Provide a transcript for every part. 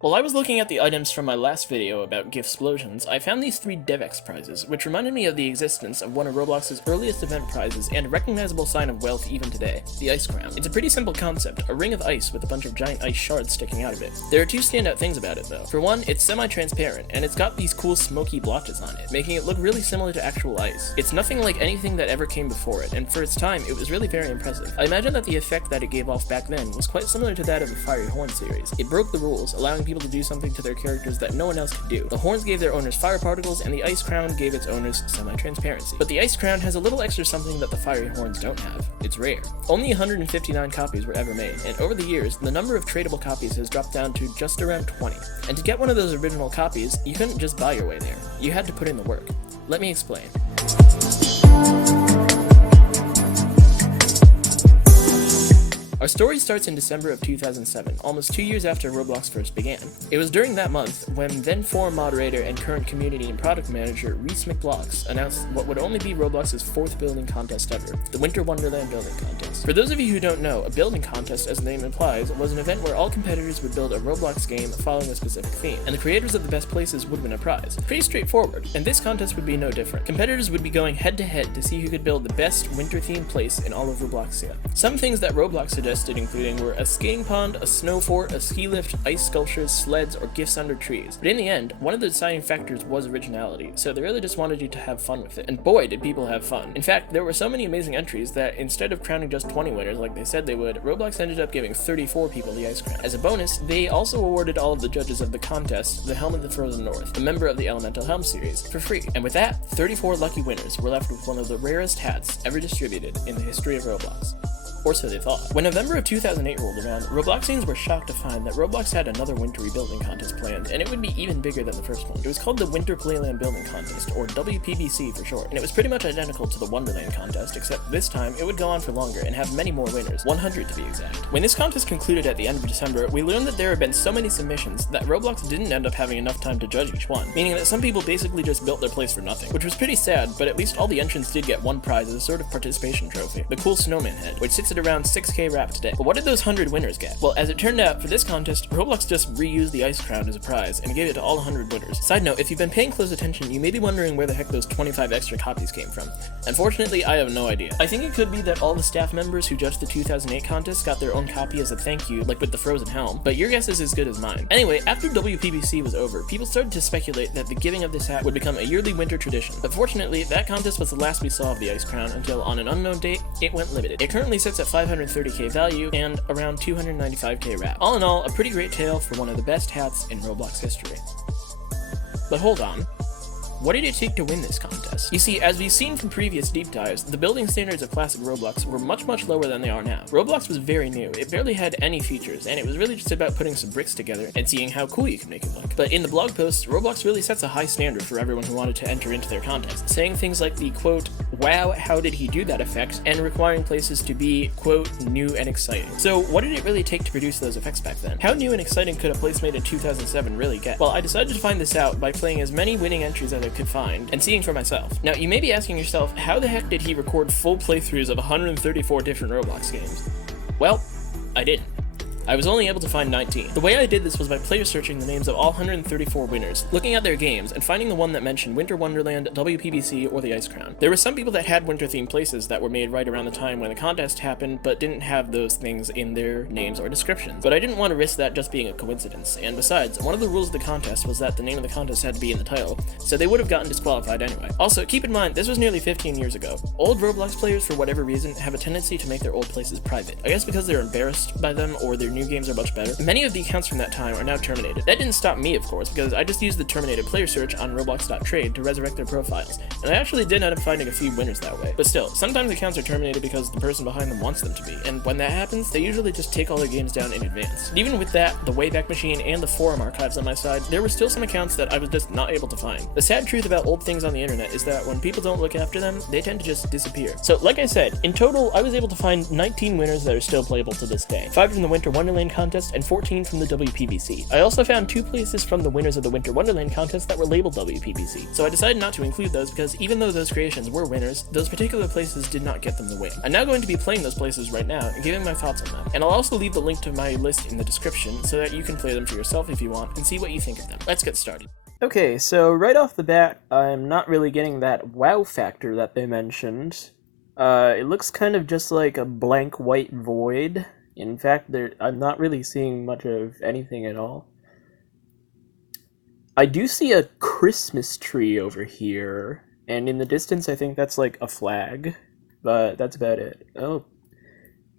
While I was looking at the items from my last video about Gifsplosions, I found these 3 DevX prizes, which reminded me of the existence of one of Roblox's earliest event prizes and a recognizable sign of wealth even today, the Ice Crown. It's a pretty simple concept, a ring of ice with a bunch of giant ice shards sticking out of it. There are 2 standout things about it though. For one, it's semi-transparent, and it's got these cool smoky blotches on it, making it look really similar to actual ice. It's nothing like anything that ever came before it, and for its time, it was really very impressive. I imagine that the effect that it gave off back then was quite similar to that of the Fiery Horn series. It broke the rules, allowing people to do something to their characters that no one else could do. The horns gave their owners fire particles, and the ice crown gave its owners semi-transparency. But the ice crown has a little extra something that the fiery horns don't have. It's rare. Only 159 copies were ever made, and over the years, the number of tradable copies has dropped down to just around 20. And to get one of those original copies, you couldn't just buy your way there. You had to put in the work. Let me explain. Our story starts in December of 2007, almost 2 years after Roblox first began. It was during that month when then forum moderator and current community and product manager Reese McBlocks announced what would only be Roblox's 4th building contest ever, the Winter Wonderland Building Contest. For those of you who don't know, a building contest, as the name implies, was an event where all competitors would build a Roblox game following a specific theme, and the creators of the best places would win a prize. Pretty straightforward, and this contest would be no different. Competitors would be going head to head to see who could build the best winter-themed place in all of Robloxia. Some things that Roblox suggested including were a skating pond, a snow fort, a ski lift, ice sculptures, sleds, or gifts under trees. But in the end, one of the deciding factors was originality, so they really just wanted you to have fun with it. And boy, did people have fun. In fact, there were so many amazing entries that instead of crowning just 20 winners like they said they would, Roblox ended up giving 34 people the ice crown. As a bonus, they also awarded all of the judges of the contest the Helm of the Frozen North, a member of the Elemental Helm series, for free. And with that, 34 lucky winners were left with one of the rarest hats ever distributed in the history of Roblox. Or so they thought. When November of 2008 rolled around, Robloxians were shocked to find that Roblox had another winter building contest planned, and it would be even bigger than the first one. It was called the Winter Playland Building Contest, or WPBC for short, and it was pretty much identical to the Wonderland contest, except this time it would go on for longer and have many more winners, 100 to be exact. When this contest concluded at the end of December, we learned that there had been so many submissions that Roblox didn't end up having enough time to judge each one, meaning that some people basically just built their place for nothing, which was pretty sad, but at least all the entrants did get one prize as a sort of participation trophy, the cool snowman head, which sits at around 6k wrapped today. But what did those 100 winners get? Well, as it turned out, for this contest, Roblox just reused the ice crown as a prize and gave it to all 100 winners. Side note, if you've been paying close attention, you may be wondering where the heck those 25 extra copies came from. Unfortunately, I have no idea. I think it could be that all the staff members who judged the 2008 contest got their own copy as a thank you, like with the Frozen Helm, but your guess is as good as mine. Anyway, after WPBC was over, people started to speculate that the giving of this hat would become a yearly winter tradition. But fortunately, that contest was the last we saw of the ice crown until, on an unknown date, it went limited. It currently sits at 530k value and around 295k wrap. All in all, a pretty great tale for one of the best hats in Roblox history. But hold on. What did it take to win this contest? You see, as we've seen from previous deep dives, the building standards of classic Roblox were much lower than they are now. Roblox was very new, it barely had any features, and it was really just about putting some bricks together and seeing how cool you could make it look. But in the blog posts, Roblox really sets a high standard for everyone who wanted to enter into their contest, saying things like the quote, "Wow, how did he do that" effect, and requiring places to be quote, "new and exciting." So what did it really take to produce those effects back then? How new and exciting could a place made in 2007 really get? Well, I decided to find this out by playing as many winning entries as I could find, and seeing for myself. Now, you may be asking yourself, how the heck did he record full playthroughs of 134 different Roblox games? Well, I didn't. I was only able to find 19. The way I did this was by player searching the names of all 134 winners, looking at their games, and finding the one that mentioned Winter Wonderland, WPBC, or the Ice Crown. There were some people that had winter-themed places that were made right around the time when the contest happened, but didn't have those things in their names or descriptions. But I didn't want to risk that just being a coincidence, and besides, one of the rules of the contest was that the name of the contest had to be in the title, so they would have gotten disqualified anyway. Also, keep in mind, this was nearly 15 years ago. Old Roblox players, for whatever reason, have a tendency to make their old places private. I guess because they're embarrassed by them, or their new games are much better. Many of the accounts from that time are now terminated. That didn't stop me, of course, because I just used the terminated player search on roblox.trade to resurrect their profiles, and I actually did end up finding a few winners that way. But still, sometimes accounts are terminated because the person behind them wants them to be, and when that happens, they usually just take all their games down in advance. And even with that, the Wayback Machine, and the forum archives on my side, there were still some accounts that I was just not able to find. The sad truth about old things on the internet is that when people don't look after them, they tend to just disappear. So, like I said, in total, I was able to find 19 winners that are still playable to this day. 5 from the Winter Wonderland Wonderland contest and 14 from the WPBC. I also found 2 places from the winners of the Winter Wonderland contest that were labeled WPBC, so I decided not to include those because even though those creations were winners, those particular places did not get them the win. I'm now going to be playing those places right now and giving my thoughts on them, and I'll also leave the link to my list in the description so that you can play them for yourself if you want and see what you think of them. Let's get started. Okay, so right off the bat, I'm not really getting that wow factor that they mentioned. It looks kind of just like a blank white void. In fact, I'm not really seeing much of anything at all. I do see a Christmas tree over here, and in the distance I think that's like a flag, but that's about it. Oh.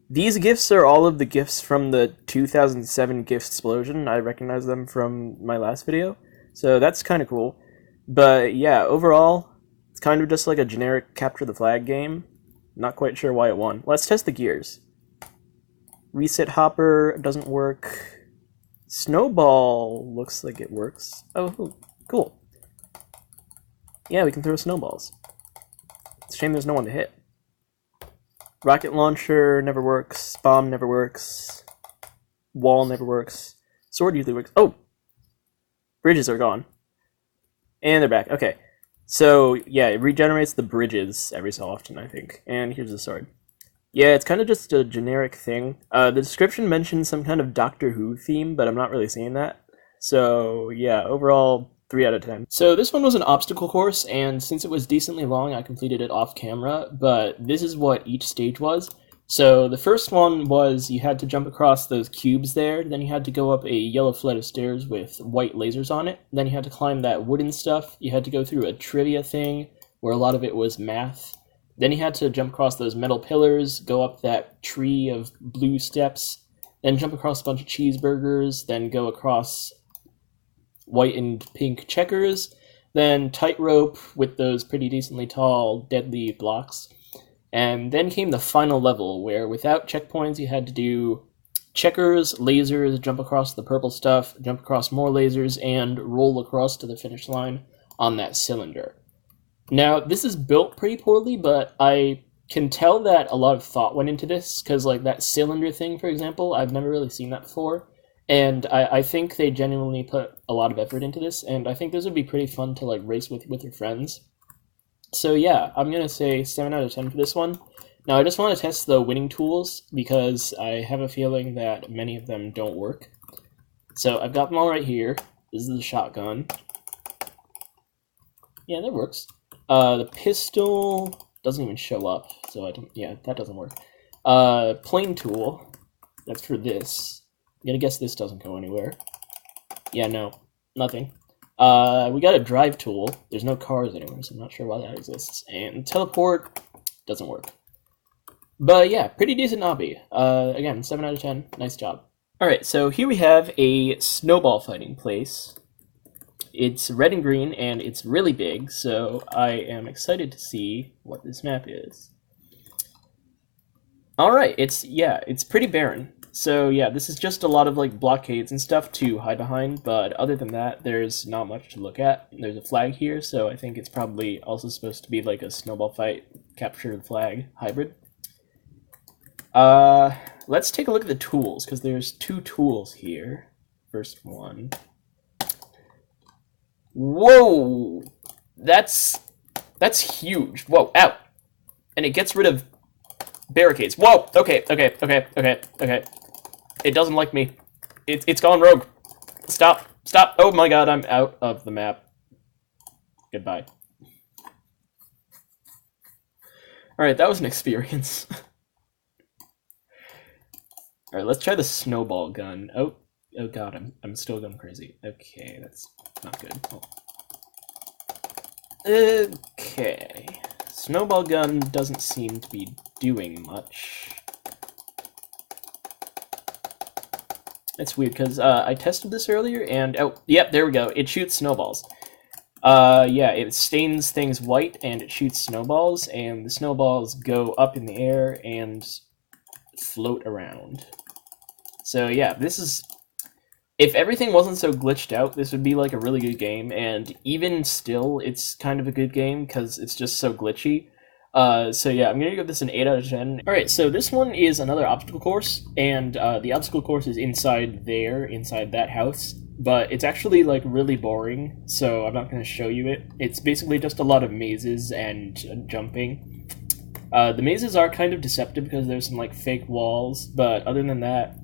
These gifts are all of the gifts from the 2007 gift explosion. I recognize them from my last video, so that's kind of cool. But yeah, overall, it's kind of just like a generic capture the flag game. Not quite sure why it won. Let's test the gears. Reset hopper doesn't work. Snowball looks like it works. Oh, cool. Yeah, we can throw snowballs. It's a shame there's no one to hit. Rocket launcher never works. Bomb never works. Wall never works. Sword usually works. Oh! Bridges are gone. And they're back. Okay. So, yeah, it regenerates the bridges every so often, I think. And here's the sword. Yeah, it's kind of just a generic thing. The description mentions some kind of Doctor Who theme, but I'm not really seeing that. So, yeah, overall, 3 out of 10. So this one was an obstacle course, and since it was decently long, I completed it off camera, but this is what each stage was. So the first one was you had to jump across those cubes there, then you had to go up a yellow flight of stairs with white lasers on it, then you had to climb that wooden stuff, you had to go through a trivia thing where a lot of it was math, then you had to jump across those metal pillars, go up that tree of blue steps, then jump across a bunch of cheeseburgers, then go across white and pink checkers, then tightrope with those pretty decently tall deadly blocks. And then came the final level, where without checkpoints you had to do checkers, lasers, jump across the purple stuff, jump across more lasers, and roll across to the finish line on that cylinder. Now, this is built pretty poorly, but I can tell that a lot of thought went into this, because like that cylinder thing, for example, I've never really seen that before, and I think they genuinely put a lot of effort into this, and I think this would be pretty fun to like race with your friends. So yeah, I'm going to say 7 out of 10 for this one. Now I just want to test the winning tools because I have a feeling that many of them don't work. So I've got them all right here. This is the shotgun. Yeah, that works. The pistol doesn't even show up, so I don't, yeah, that doesn't work. Plane tool, that's for this. I'm going to guess this doesn't go anywhere. Yeah, no, nothing. We got a drive tool. There's no cars anywhere, so I'm not sure why that exists. And teleport doesn't work. But yeah, pretty decent obby. Again, 7 out of 10. Nice job. Alright, so here we have a snowball fighting place. It's red and green, and it's really big, so I am excited to see what this map is. Alright, it's pretty barren. So yeah, this is just a lot of like blockades and stuff to hide behind, but other than that, there's not much to look at. There's a flag here, so I think it's probably also supposed to be like a snowball fight, capture the flag hybrid. Let's take a look at the tools, because there's 2 tools here. First one. Whoa! That's huge. Whoa, ow! And it gets rid of barricades. Whoa! Okay. It doesn't like me. It's gone rogue. Stop. Oh my god, I'm out of the map. Goodbye. Alright, that was an experience. Alright, let's try the snowball gun. Oh god, I'm still going crazy. Okay, that's not good. Oh. Okay. Snowball gun doesn't seem to be doing much. That's weird, because I tested this earlier, and oh, yep, there we go. It shoots snowballs. Yeah, it stains things white, and it shoots snowballs, and the snowballs go up in the air and float around. So yeah, this is... If everything wasn't so glitched out, this would be like a really good game, and even still, it's kind of a good game, because it's just so glitchy. So yeah, I'm gonna give this an 8 out of 10. Alright, so this one is another obstacle course, and the obstacle course is inside there, inside that house, but it's actually like really boring, so I'm not gonna show you it. It's basically just a lot of mazes and jumping. The mazes are kind of deceptive because there's some like fake walls, but other than that,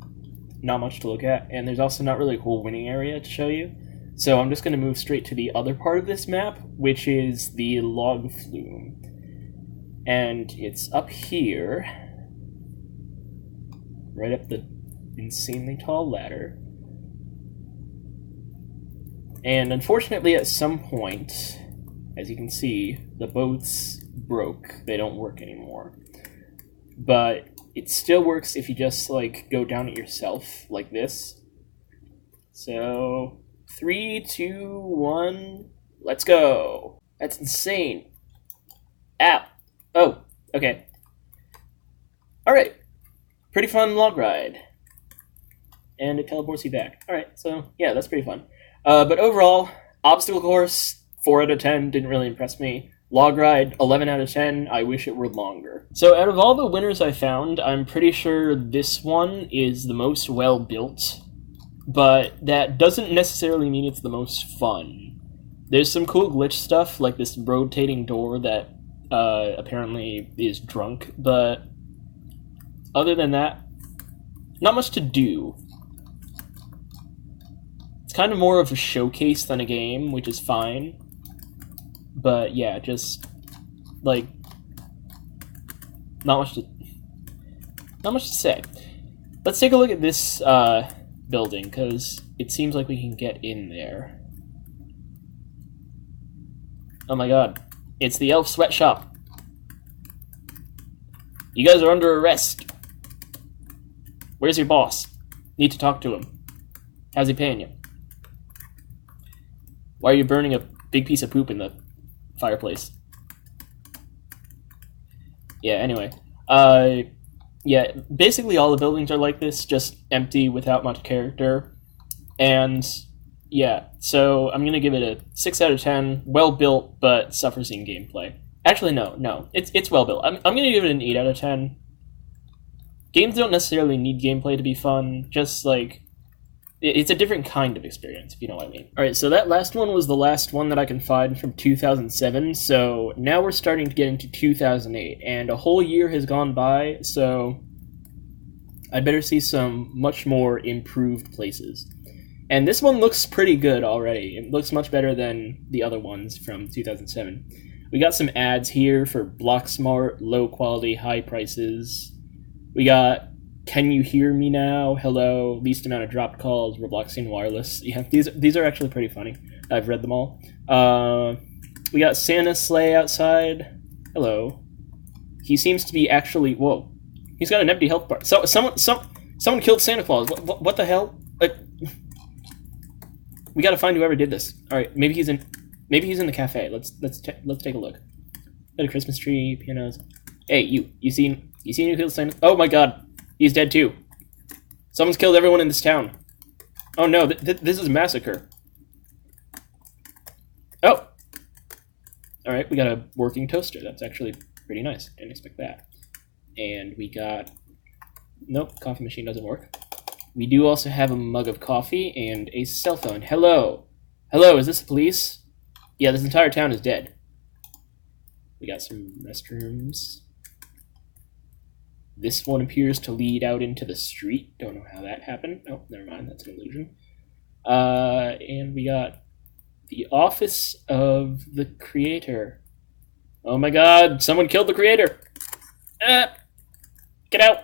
not much to look at, and there's also not really a cool winning area to show you. So I'm just gonna move straight to the other part of this map, which is the log flume. And it's up here, right up the insanely tall ladder. And unfortunately, at some point, as you can see, the boats broke. They don't work anymore. But it still works if you just, like, go down it yourself, like this. So, 3, 2, 1, let's go. That's insane. Ow. Oh, okay. Alright. Pretty fun log ride. And it teleports you back. Alright, so yeah, that's pretty fun. But overall, obstacle course, 4 out of 10, didn't really impress me. Log ride, 11 out of 10, I wish it were longer. So out of all the winners I found, I'm pretty sure this one is the most well-built, but that doesn't necessarily mean it's the most fun. There's some cool glitch stuff, like this rotating door that apparently is drunk, but other than that, not much to do. It's kind of more of a showcase than a game, which is fine. But yeah, just like not much to say. Let's take a look at this building, because it seems like we can get in there. Oh my god. It's the elf sweatshop. You guys are under arrest. Where's your boss? Need to talk to him. How's he paying you? Why are you burning a big piece of poop in the fireplace? Yeah, anyway. Yeah, basically all the buildings are like this, just empty without much character. And yeah, so I'm gonna give it a 6 out of 10. Well built, but suffers in gameplay. Actually, no, it's well built. I'm gonna give it an 8 out of 10. Games don't necessarily need gameplay to be fun. Just like it's a different kind of experience, if you know what I mean. All right, so that last one was the last one that I can find from 2007. So now we're starting to get into 2008, and a whole year has gone by. So I'd better see some much more improved places. And this one looks pretty good already. It looks much better than the other ones from 2007. We got some ads here for Block Smart, low quality, high prices. We got Can You Hear Me Now? Hello, least amount of dropped calls, Robloxian wireless. Yeah, these are actually pretty funny. I've read them all. We got Santa's sleigh outside. Hello. He seems to be actually, whoa. He's got an empty health bar. So someone killed Santa Claus. What the hell? We gotta find whoever did this. All right, maybe he's in the cafe. Let's take a look. Got a Christmas tree, pianos. Hey, you seen who killed Santa? Oh my God, he's dead too. Someone's killed everyone in this town. Oh no, this is a massacre. Oh, all right, we got a working toaster. That's actually pretty nice. Didn't expect that. And we got, nope, coffee machine doesn't work. We do also have a mug of coffee and a cell phone. Hello. Hello, is this the police? Yeah, this entire town is dead. We got some restrooms. This one appears to lead out into the street. Don't know how that happened. Oh, never mind, that's an illusion. And we got the office of the creator. Oh my god, someone killed the creator! Get out!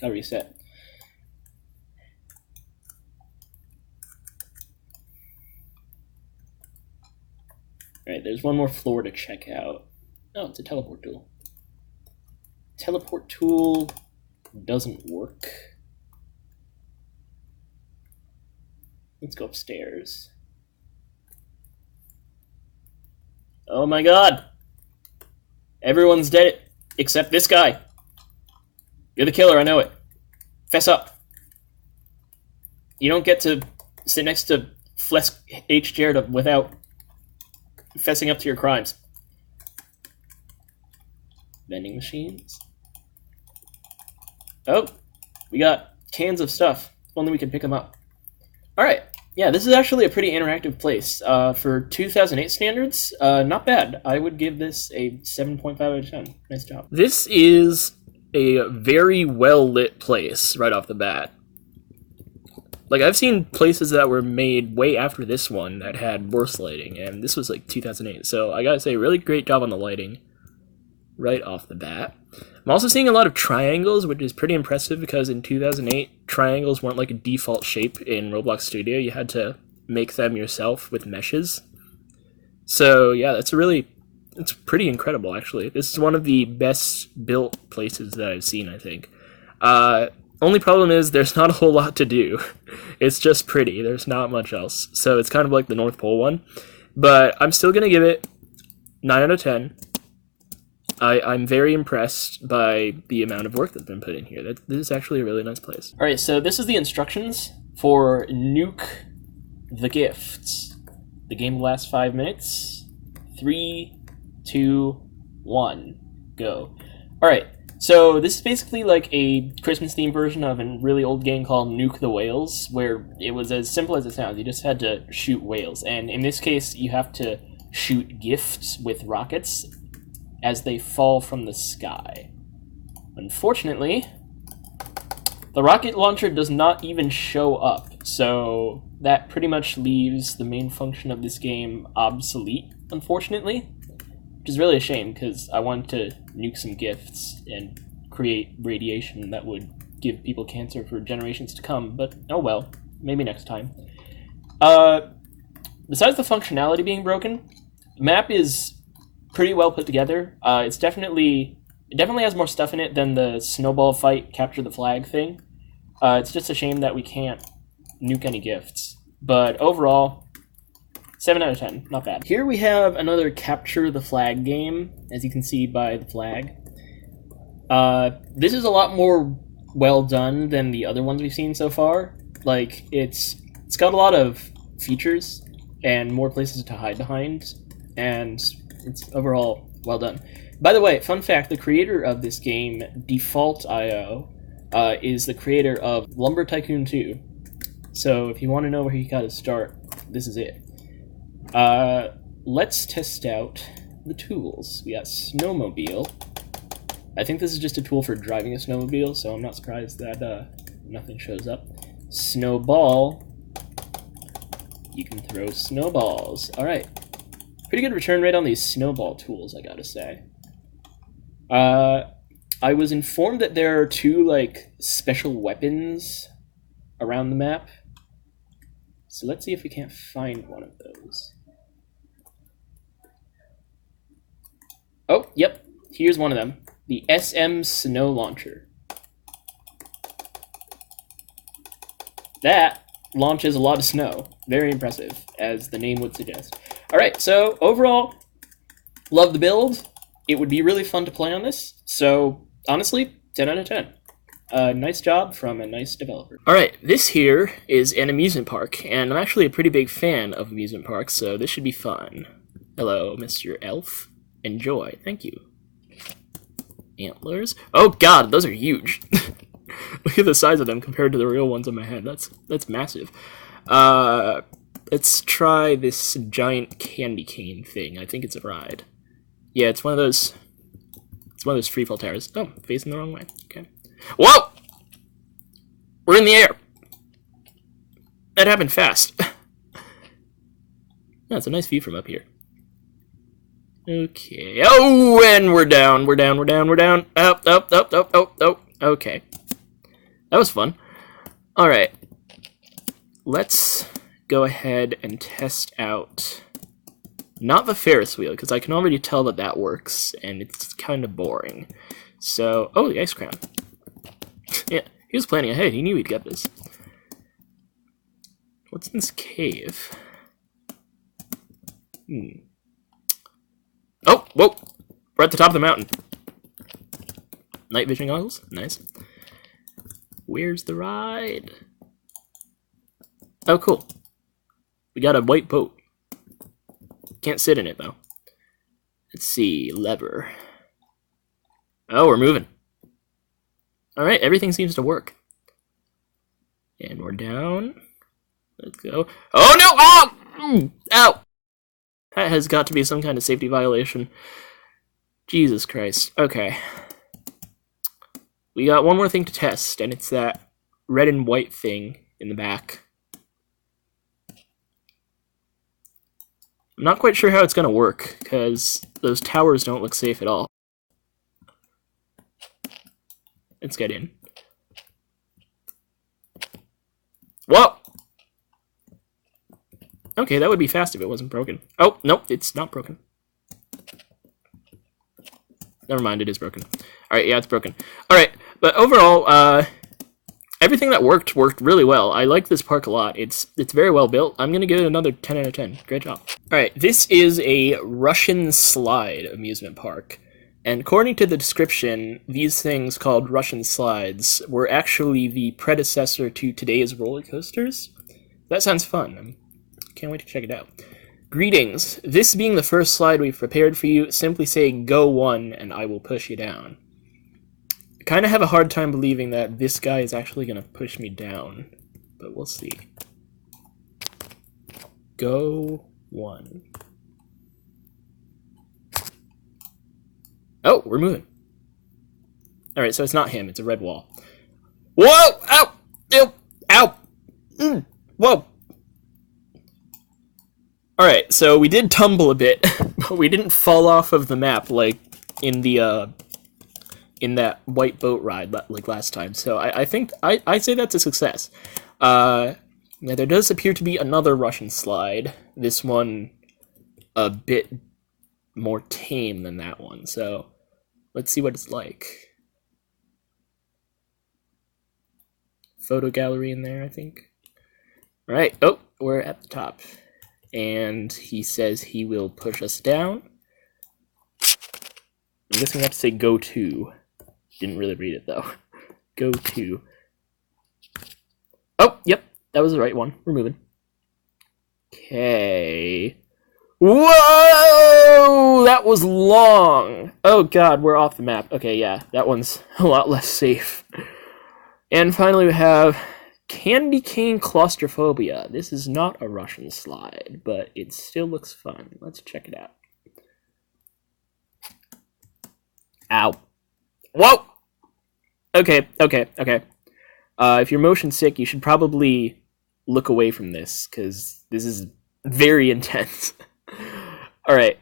Gotta reset. Alright, there's one more floor to check out. Oh, it's a teleport tool. Teleport tool doesn't work. Let's go upstairs. Oh my god! Everyone's dead except this guy. You're the killer, I know it. Fess up. You don't get to sit next to Flesk H. Jared without fessing up to your crimes. Vending machines. Oh, we got cans of stuff. If only we could pick them up. Alright, yeah, this is actually a pretty interactive place. For 2008 standards, not bad. I would give this a 7.5 out of 10. Nice job. This is a very well-lit place right off the bat. Like, I've seen places that were made way after this one that had worse lighting, and this was like 2008, so I gotta say, really great job on the lighting right off the bat. I'm also seeing a lot of triangles, which is pretty impressive because in 2008, triangles weren't like a default shape in Roblox Studio. You had to make them yourself with meshes. So yeah, it's pretty incredible, actually. This is one of the best built places that I've seen, I think. Only problem is there's not a whole lot to do. It's just pretty. There's not much else. So it's kind of like the North Pole one. But I'm still going to give it 9 out of 10. I'm very impressed by the amount of work that's been put in here. This is actually a really nice place. Alright, so this is the instructions for Nuke the Gifts. The game will last 5 minutes. 3, 2, 1, go. Alright, so this is basically like a Christmas-themed version of a really old game called Nuke the Whales, where it was as simple as it sounds. You just had to shoot whales, and in this case, you have to shoot gifts with rockets as they fall from the sky. Unfortunately, the rocket launcher does not even show up, so that pretty much leaves the main function of this game obsolete, unfortunately, which is really a shame because I wanted to nuke some gifts and create radiation that would give people cancer for generations to come, but oh well, maybe next time. Besides the functionality being broken, the map is pretty well put together. It definitely has more stuff in it than the Snowball fight, capture the flag thing. It's just a shame that we can't nuke any gifts. But overall, 7 out of 10, not bad. Here we have another capture the flag game, as you can see by the flag. This is a lot more well done than the other ones we've seen so far. Like, it's got a lot of features and more places to hide behind, and it's overall well done. By the way, fun fact, the creator of this game, Default.io, is the creator of Lumber Tycoon 2. So if you want to know where he got his start, this is it. Let's test out the tools. We got Snowmobile. I think this is just a tool for driving a snowmobile, so I'm not surprised that nothing shows up. Snowball. You can throw snowballs. Alright. Pretty good return rate on these snowball tools, I gotta say. I was informed that there are 2, like, special weapons around the map. So let's see if we can't find one of those. Oh, yep. Here's one of them. The SM Snow Launcher. That launches a lot of snow. Very impressive, as the name would suggest. Alright, so overall, love the build. It would be really fun to play on this. So, honestly, 10 out of 10. Nice job from a nice developer. Alright, this here is an amusement park, and I'm actually a pretty big fan of amusement parks, so this should be fun. Hello, Mr. Elf. Enjoy. Thank you. Antlers. Oh god, those are huge. Look at the size of them compared to the real ones on my head. That's massive. Let's try this giant candy cane thing. I think it's a ride. Yeah, it's one of those free fall towers. Oh, facing the wrong way. Okay. Whoa! We're in the air. That happened fast. Yeah, it's a nice view from up here. Okay. Oh, and we're down. We're down. Up. Okay. That was fun. Alright. Let's go ahead and test out not the Ferris wheel, because I can already tell that works, and it's kind of boring. So, oh, the ice crown. Yeah, he was planning ahead. He knew he'd get this. What's in this cave? Oh, whoa! We're at the top of the mountain. Night vision goggles? Nice. Where's the ride? Oh, cool. We got a white boat. Can't sit in it, though. Let's see. Lever. Oh, we're moving. Alright, everything seems to work. And we're down. Let's go. Oh, no! Oh! Ow! That has got to be some kind of safety violation. Jesus Christ. Okay. We got one more thing to test, and it's that red and white thing in the back. I'm not quite sure how it's going to work, because those towers don't look safe at all. Let's get in. Whoa! Okay, that would be fast if it wasn't broken. Oh, nope, it's not broken. Never mind, it is broken. Alright, yeah, it's broken. Alright, but overall, everything that worked really well. I like this park a lot. It's very well built. I'm going to give it another 10 out of 10. Great job. Alright, this is a Russian slide amusement park. And according to the description, these things called Russian slides were actually the predecessor to today's roller coasters. That sounds fun. Can't wait to check it out. Greetings. This being the first slide we've prepared for you, simply say go 1 and I will push you down. I kind of have a hard time believing that this guy is actually going to push me down, but we'll see. Go 1. Oh, we're moving. Alright, so it's not him, it's a red wall. Whoa! Ow! Ew! Ow! Whoa! Alright, so we did tumble a bit, but we didn't fall off of the map like in the, in that white boat ride like last time. So I think, I say that's a success. Now there does appear to be another Russian slide. This one a bit more tame than that one, so let's see what it's like. Photo gallery in there, I think. Alright, oh, we're at the top. And he says he will push us down. I'm guessing I have to say go to. Didn't really read it though. Go to. Oh, yep, that was the right one. We're moving. Okay. Whoa! That was long! Oh god, we're off the map. Okay, yeah, that one's a lot less safe. And finally we have Candy Cane Claustrophobia. This is not a Russian slide, but it still looks fun. Let's check it out. Ow. Whoa! Okay. If you're motion sick, you should probably look away from this, because this is very intense. Alright,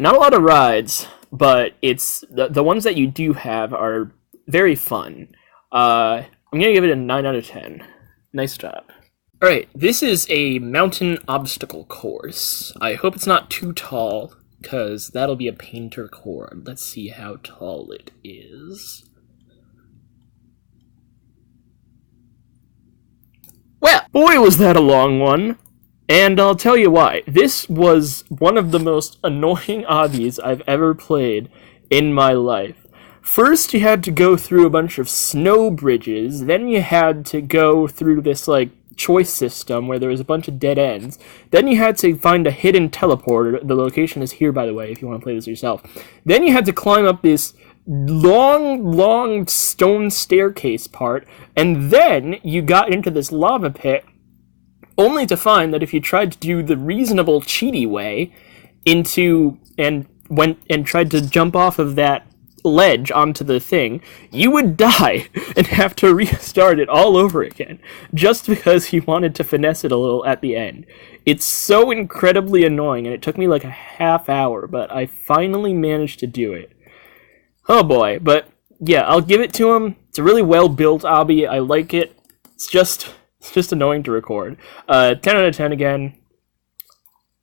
not a lot of rides, but it's the ones that you do have are very fun. I'm gonna give it a 9 out of 10. Nice job. Alright, this is a mountain obstacle course. I hope it's not too tall, because that'll be a pain to record. Let's see how tall it is. Well, boy was that a long one. And I'll tell you why. This was one of the most annoying obbies I've ever played in my life. First, you had to go through a bunch of snow bridges, then you had to go through this, like, choice system where there was a bunch of dead ends. Then you had to find a hidden teleporter. The location is here, by the way, if you want to play this yourself. Then you had to climb up this long stone staircase part, and then you got into this lava pit, only to find that if you tried to do the reasonable cheaty way and tried to jump off of that ledge onto the thing, you would die and have to restart it all over again, just because you wanted to finesse it a little at the end. It's so incredibly annoying, and it took me like a half hour, but I finally managed to do it. Oh boy, but yeah, I'll give it to him. It's a really well-built obby. I like it. It's just annoying to record. 10 out of 10 again.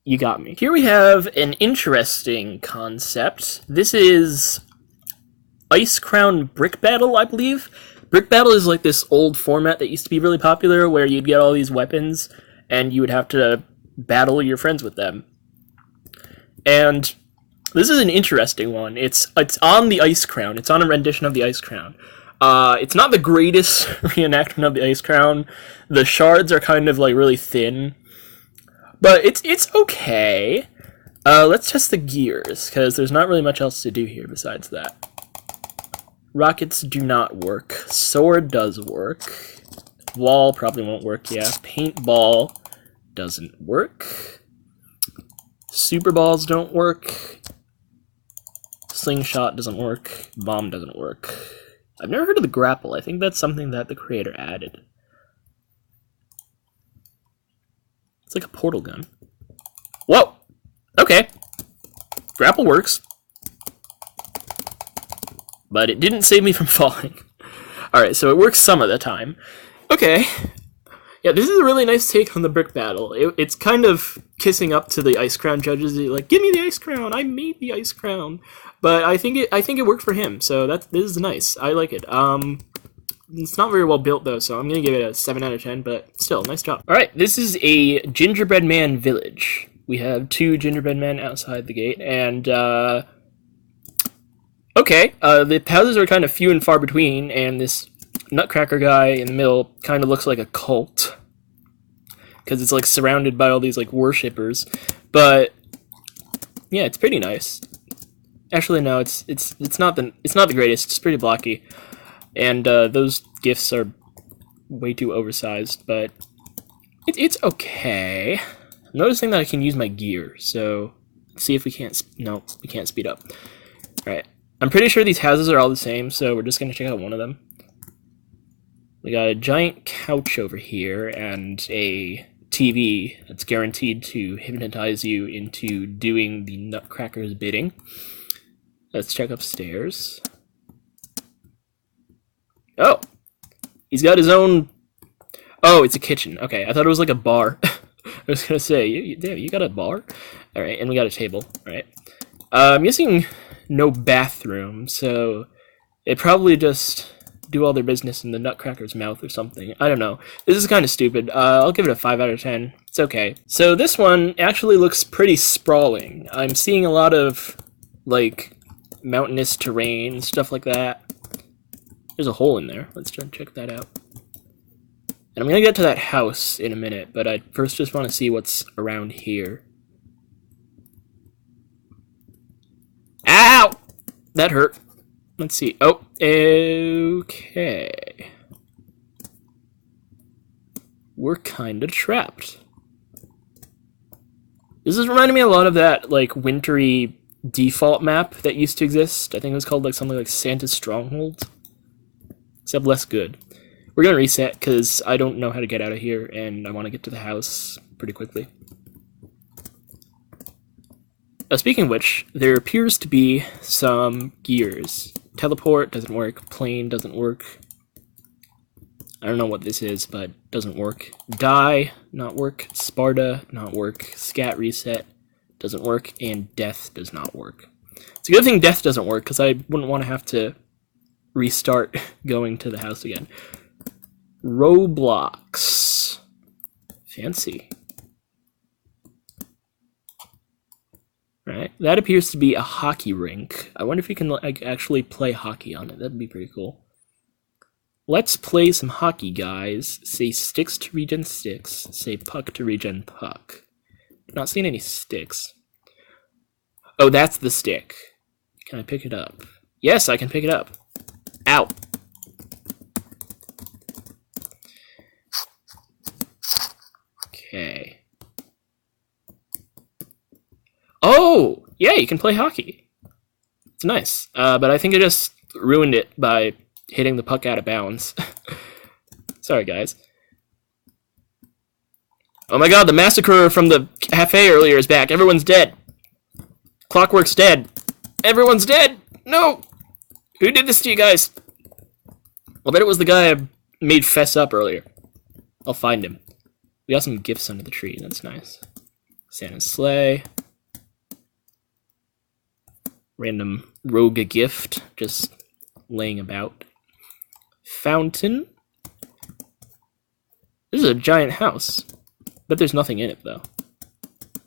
You got me. Here we have an interesting concept. This is Ice Crown Brick Battle, I believe. Brick Battle is like this old format that used to be really popular where you'd get all these weapons and you would have to battle your friends with them. And this is an interesting one. It's on the Ice Crown. It's on a rendition of the Ice Crown. It's not the greatest reenactment of the Ice Crown. The shards are kind of like really thin. But it's okay. Let's test the gears, because there's not really much else to do here besides that. Rockets do not work. Sword does work. Wall probably won't work, yeah. Paintball doesn't work. Super balls don't work. Slingshot doesn't work. Bomb doesn't work. I've never heard of the grapple. I think that's something that the creator added. It's like a portal gun. Whoa! Okay. Grapple works. But it didn't save me from falling. Alright, so it works some of the time. Okay. Yeah, this is a really nice take on the brick battle. It's kind of kissing up to the Ice Crown judges. They're like, give me the Ice Crown! I made the Ice Crown! But I think it worked for him, so this is nice. I like it. It's not very well built though, so I'm gonna give it a 7 out of 10, but still, nice job. Alright, this is a gingerbread man village. We have 2 gingerbread men outside the gate, and okay, the houses are kind of few and far between, and this nutcracker guy in the middle kind of looks like a cult. Because it's like surrounded by all these like worshippers. But yeah, it's pretty nice. Actually, no, it's not the greatest. It's pretty blocky, and those gifts are way too oversized. But it's okay. I'm noticing that I can use my gear, so let's see if we can't. No, we can't speed up. All right, I'm pretty sure these houses are all the same, so we're just gonna check out one of them. We got a giant couch over here and a TV that's guaranteed to hypnotize you into doing the Nutcracker's bidding. Let's check upstairs. Oh! He's got his own... Oh, it's a kitchen. Okay, I thought it was like a bar. I was gonna say, you got a bar? Alright, and we got a table. Alright. I'm guessing no bathroom, so they probably just do all their business in the Nutcracker's mouth or something. I don't know. This is kind of stupid. I'll give it a 5 out of 10. It's okay. So this one actually looks pretty sprawling. I'm seeing a lot of, like, mountainous terrain, stuff like that. There's a hole in there. Let's try and check that out. And I'm gonna get to that house in a minute, but I first just want to see what's around here. Ow! That hurt. Let's see. Oh, okay. We're kind of trapped. This is reminding me a lot of that, like, wintry default map that used to exist. I think it was called, like, something like Santa's Stronghold. Except less good. We're gonna reset, because I don't know how to get out of here, and I want to get to the house pretty quickly. Speaking of which, there appears to be some gears. Teleport doesn't work. Plane doesn't work. I don't know what this is, but doesn't work. Die, not work. Sparta, not work. Scat reset, doesn't work. And death does not work. It's a good thing death doesn't work, because I wouldn't want to have to restart going to the house again. Roblox. Fancy. Right, that appears to be a hockey rink. I wonder if you can like actually play hockey on it. That'd be pretty cool. Let's play some hockey, guys. Say sticks to regen sticks. Say puck to regen puck. Not seeing any sticks. Oh, that's the stick. Can I pick it up? Yes, I can pick it up. Ow. Okay. Oh, yeah, you can play hockey. It's nice. But I think I just ruined it by hitting the puck out of bounds. Sorry, guys. Oh my god, the massacre from the cafe earlier is back. Everyone's dead. Clockwork's dead. Everyone's dead! No! Who did this to you guys? I'll bet it was the guy I made fess up earlier. I'll find him. We got some gifts under the tree. That's nice. Santa's sleigh. Random rogue gift just laying about. Fountain. This is a giant house. But there's nothing in it, though.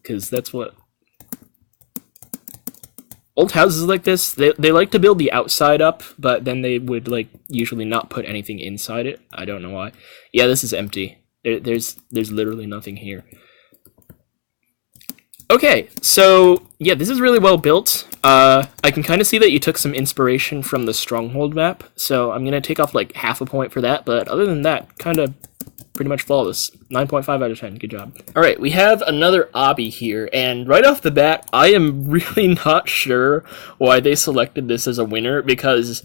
Because that's what... Old houses like this, they like to build the outside up, but then they would, like, usually not put anything inside it. I don't know why. Yeah, this is empty. There's literally nothing here. Okay, so yeah, this is really well built. I can kind of see that you took some inspiration from the Stronghold map, so I'm gonna take off like half a point for that. But other than that, kind of pretty much flawless. 9.5 out of 10. Good job. All right, we have another obby here, and right off the bat, I am really not sure why they selected this as a winner because,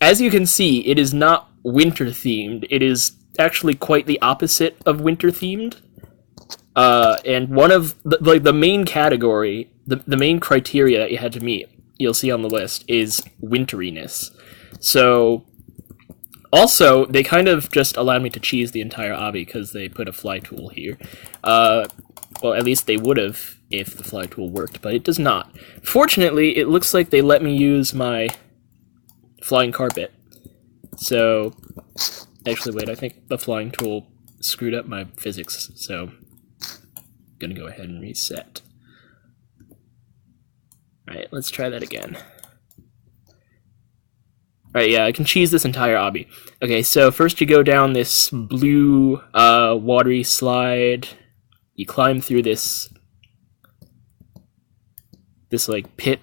as you can see, it is not winter themed. It is actually quite the opposite of winter themed. And one of the main category, the main criteria that you had to meet, you'll see on the list, is winteriness. So, also, they kind of just allowed me to cheese the entire obby because they put a fly tool here. Well, at least they would have if the fly tool worked, but it does not. Fortunately, it looks like they let me use my flying carpet. So, actually, wait, I think the flying tool screwed up my physics, so gonna go ahead and reset. Alright, let's try that again. Alright, yeah, I can cheese this entire obby. Okay, so first you go down this blue, watery slide. You climb through this, like, pit.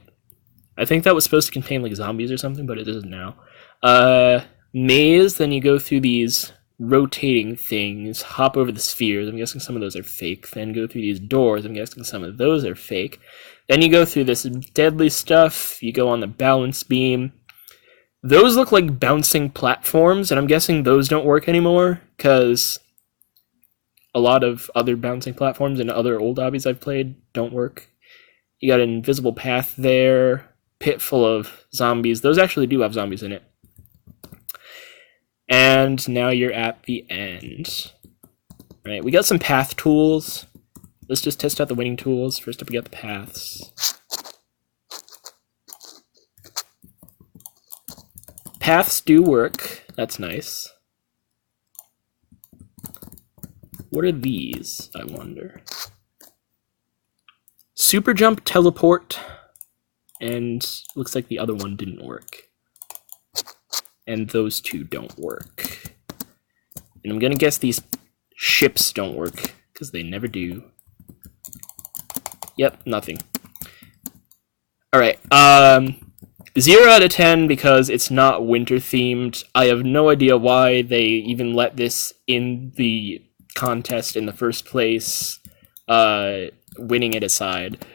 I think that was supposed to contain, like, zombies or something, but it doesn't now. Maze, then you go through these rotating things, hop over the spheres, I'm guessing some of those are fake, then go through these doors, I'm guessing some of those are fake, then you go through this deadly stuff, you go on the balance beam. Those look like bouncing platforms, and I'm guessing those don't work anymore, because a lot of other bouncing platforms and other old obbies I've played don't work. You got an invisible path there, pit full of zombies, those actually do have zombies in it. And now you're at the end. Right, we got some path tools. Let's just test out the winning tools. First up, we got the paths. Paths do work. That's nice. What are these, I wonder? Super jump, teleport, and looks like the other one didn't work. And those two don't work. And I'm gonna guess these ships don't work, because they never do. Yep, nothing. Alright, 0 out of 10 because it's not winter themed. I have no idea why they even let this in the contest in the first place, winning it aside.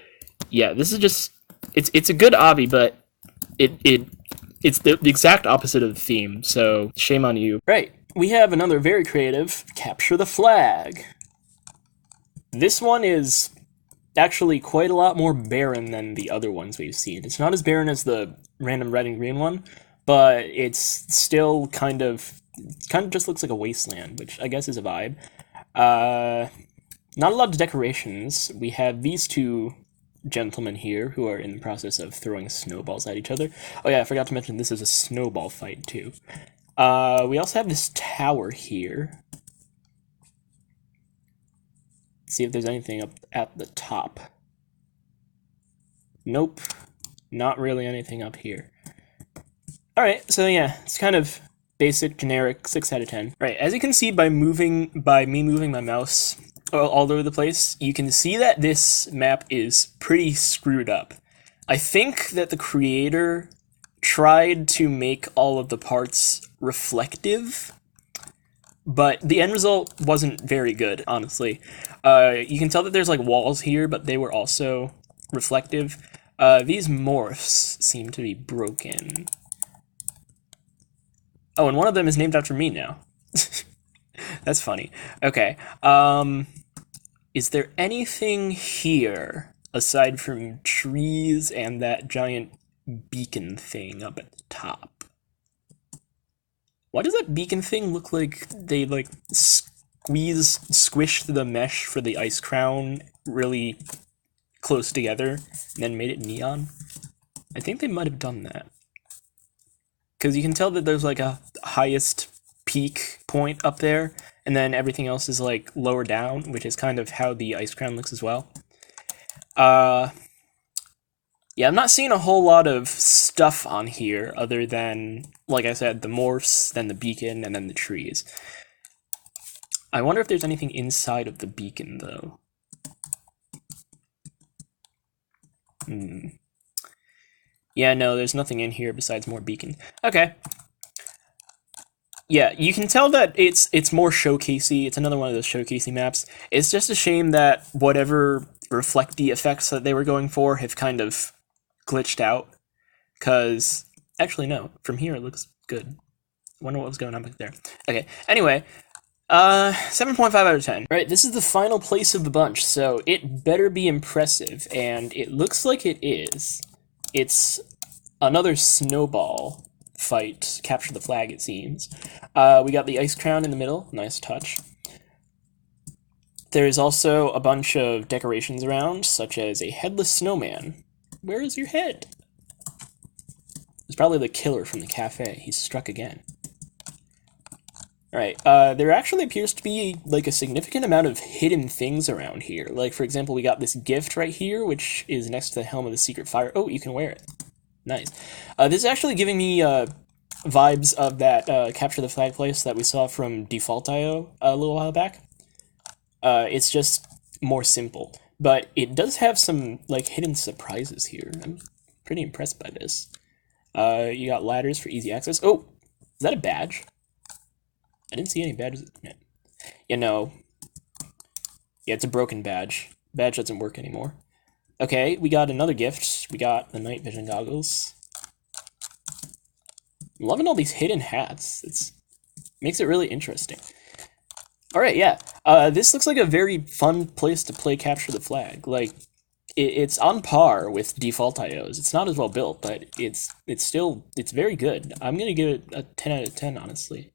Yeah, this is just, it's a good obby, but it's the exact opposite of the theme, so shame on you. Right, we have another very creative, capture the flag. This one is actually quite a lot more barren than the other ones we've seen. It's not as barren as the random red and green one, but it's still kind of just looks like a wasteland, which I guess is a vibe. Not a lot of decorations. We have these two gentlemen here who are in the process of throwing snowballs at each other. Oh yeah, I forgot to mention this is a snowball fight too. We also have this tower here. Let's see if there's anything up at the top. Nope, not really anything up here. Alright, so yeah, it's kind of basic, generic, 6 out of 10. Right, as you can see by me moving my mouse all over the place, you can see that this map is pretty screwed up. I think that the creator tried to make all of the parts reflective, but the end result wasn't very good, honestly. You can tell that there's like walls here, but they were also reflective. These morphs seem to be broken. Oh, and one of them is named after me now. That's funny. Okay. Is there anything here aside from trees and that giant beacon thing up at the top? Why does that beacon thing look like they like squished the mesh for the ice crown really close together and then made it neon? I think they might have done that. Because you can tell that there's like a highest peak point up there, and then everything else is like lower down, which is kind of how the ice crown looks as well. Yeah, I'm not seeing a whole lot of stuff on here other than, like I said, the morphs, then the beacon, and then the trees. I wonder if there's anything inside of the beacon, though. Yeah, no, there's nothing in here besides more beacon. Okay. Yeah, you can tell that it's more showcasey. It's another one of those showcasey maps. It's just a shame that whatever reflecty effects that they were going for have kind of glitched out. Because, actually, no. From here, it looks good. I wonder what was going on back there. Okay, anyway. 7.5 out of 10. Right, this is the final place of the bunch, so it better be impressive, and it looks like it is. It's another Snowball fight, capture the flag, it seems. We got the ice crown in the middle, nice touch. There is also a bunch of decorations around, such as a headless snowman. Where is your head? It's probably the killer from the cafe. He's struck again. Alright, there actually appears to be, like, a significant amount of hidden things around here. Like, for example, we got this gift right here, which is next to the helm of the secret fire. Oh, you can wear it. Nice. This is actually giving me, vibes of that, Capture the Flag place that we saw from Default.io a little while back. It's just more simple. But it does have some, like, hidden surprises here. I'm pretty impressed by this. You got ladders for easy access. Oh, is that a badge? I didn't see any badges. You know, yeah, it's a broken badge. Badge doesn't work anymore. Okay, we got another gift. We got the night vision goggles. I'm loving all these hidden hats. It makes it really interesting. All right, yeah. This looks like a very fun place to play Capture the Flag. Like, it's on par with Default.io's. It's not as well built, but it's very good. I'm gonna give it a 10 out of 10, honestly.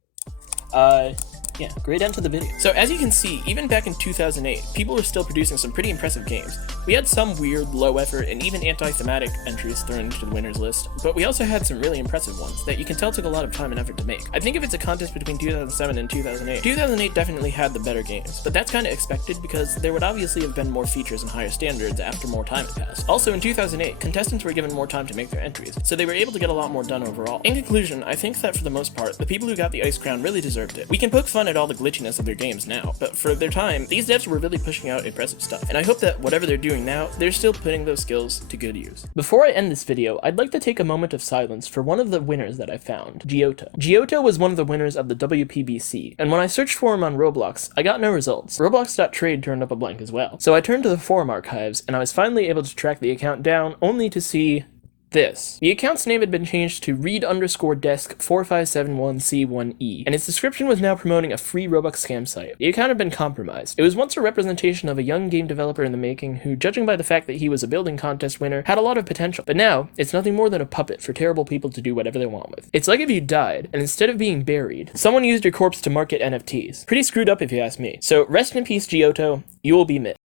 Yeah, great end to the video. So as you can see, even back in 2008, people were still producing some pretty impressive games. We had some weird, low effort, and even anti-thematic entries thrown into the winners list, but we also had some really impressive ones that you can tell took a lot of time and effort to make. I think if it's a contest between 2007 and 2008, 2008 definitely had the better games, but that's kinda expected because there would obviously have been more features and higher standards after more time had passed. Also in 2008, contestants were given more time to make their entries, so they were able to get a lot more done overall. In conclusion, I think that for the most part, the people who got the Ice Crown really deserved it. We can poke fun at all the glitchiness of their games now, but for their time, these devs were really pushing out impressive stuff, and I hope that whatever they're doing now, they're still putting those skills to good use. Before I end this video, I'd like to take a moment of silence for one of the winners that I found, Giotto. Giotto was one of the winners of the WPBC, and when I searched for him on Roblox, I got no results. Roblox.trade turned up a blank as well. So I turned to the forum archives, and I was finally able to track the account down, only to see this. The account's name had been changed to read_desk4571C1E, and its description was now promoting a free Robux scam site. The account had been compromised. It was once a representation of a young game developer in the making who, judging by the fact that he was a building contest winner, had a lot of potential. But now, it's nothing more than a puppet for terrible people to do whatever they want with. It's like if you died, and instead of being buried, someone used your corpse to market NFTs. Pretty screwed up if you ask me. So rest in peace, Giotto. You will be missed.